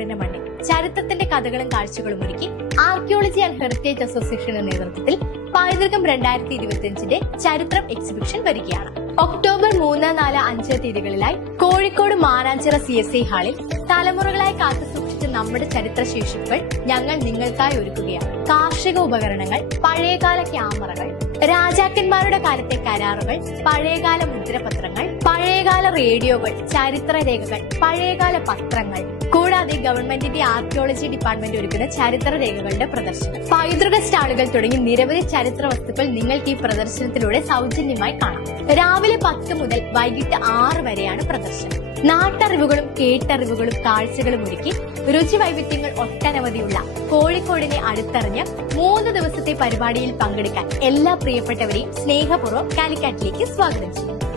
കോഴിക്കോടിന്റെ മണ്ണിൽ ചരിത്രത്തിന്റെ കഥകളും കാഴ്ചകളും ഒരുക്കി ആർക്കിയോളജി ആൻഡ് ഹെറിറ്റേജ് അസോസിയേഷന്റെ നേതൃത്വത്തിൽ പൈതൃകം 2025ന്റെ ചരിത്രം എക്സിബിഷൻ വരികയാണ്. ഒക്ടോബർ 3, 4, 5 തീയതികളിലായി കോഴിക്കോട് മാനാഞ്ചിറ CSI ഹാളിൽ തലമുറകളായി കാത്തുസൂക്ഷിച്ച നമ്മുടെ ചരിത്ര ശേഷിപ്പുകൾ ഞങ്ങൾ നിങ്ങൾക്കായി ഒരുക്കുകയാണ്. കാർഷിക ഉപകരണങ്ങൾ, പഴയകാല ക്യാമറകൾ, രാജാക്കന്മാരുടെ കാലത്തെ കരാറുകൾ, പഴയകാല മുദ്രപത്രങ്ങൾ, പഴയകാല റേഡിയോകൾ, ചരിത്രരേഖകൾ, പഴയകാല പത്രങ്ങൾ, കൂടാതെ ഗവൺമെന്റിന്റെ ആർക്കിയോളജി ഡിപ്പാർട്ട്മെന്റ് ഒരുക്കുന്ന ചരിത്ര രേഖകളുടെ പ്രദർശനം, പൈതൃക സ്റ്റാളുകൾ തുടങ്ങി നിരവധി ചരിത്ര വസ്തുക്കൾ നിങ്ങൾക്ക് ഈ പ്രദർശനത്തിലൂടെ സൗജന്യമായി കാണാം. രാവിലെ 10 മുതൽ വൈകിട്ട് 6 വരെയാണ് പ്രദർശനം. നാട്ടറിവുകളും കേട്ടറിവുകളും കാഴ്ചകളും ഒരുക്കി രുചി വൈവിധ്യങ്ങൾ ഒട്ടനവധിയുള്ള കോഴിക്കോടിനെ അടുത്തറിഞ്ഞ് 3 ദിവസത്തെ പരിപാടിയിൽ പങ്കെടുക്കാൻ എല്ലാ പ്രിയപ്പെട്ടവരെയും സ്നേഹപൂർവ്വം കാലിക്കറ്റിലേക്ക് സ്വാഗതം ചെയ്യുന്നു.